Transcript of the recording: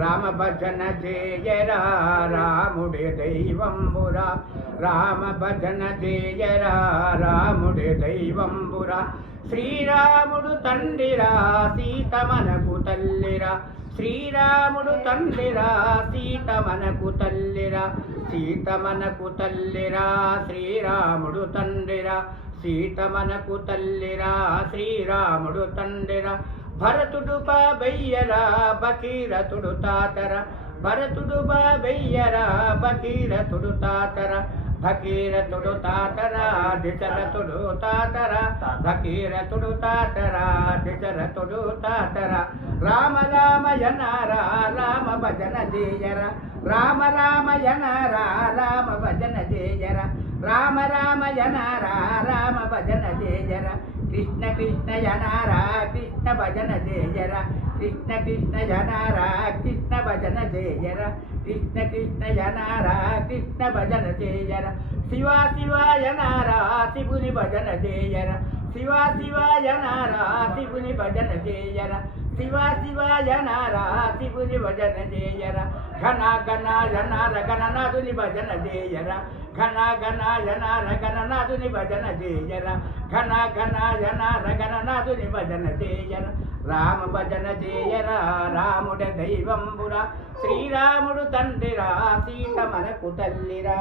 రామ భజన చేయరా రాముడే దైవంబురా రామ భజన చేయరా రాముడే దైవంబురా శ్రీరాముడు తండ్రిరా సీత మనకు తల్లిరా శ్రీరాముడు తండ్రిరా సీత మనకు తల్లిరా సీత మనకు తల్లిరా శ్రీరాముడు తండ్రిరా సీత మనకు తల్లిరా శ్రీరాముడు తండ్రిరా భరతుడు బాబయ్యరా భగీరథుడు తాతర భరతుడు బాబయ్యరా భగీరథుడు తాతర భగీరథుడు తాతర దశరథుడు తాతర భగీరథుడు తాతర దశరథుడు తాతర రామ రామయనారా రామ భజన జయర రామ రామయనారా రామ భజన జయర రామ రామయనారా రామ భజన జయర కృష్ణ కృష్ణ జనారా కృష్ణ భజన జయర కృష్ణ కృష్ణ జనారా కృష్ణ భజన జయర కృష్ణ కృష్ణ జనారా కృష్ణ భజన జయర శివ శివాయ నారా శివుని భజన జయర శివ శివాయ నారా శివుని భజన జయర శివ శివాయ నారా శివుని భజన జయర ఘన ఘన జనార గణనాథుని భజన జయర ఘన ఘన జనార గణనాథుని భజన జయర ఘన ఘన జనార గణనాథుని భజన జయర రామ భజన జయర రాముడ దైవంబురా శ్రీరాముడు తండ్రిరా సీత మనకు తల్లిరా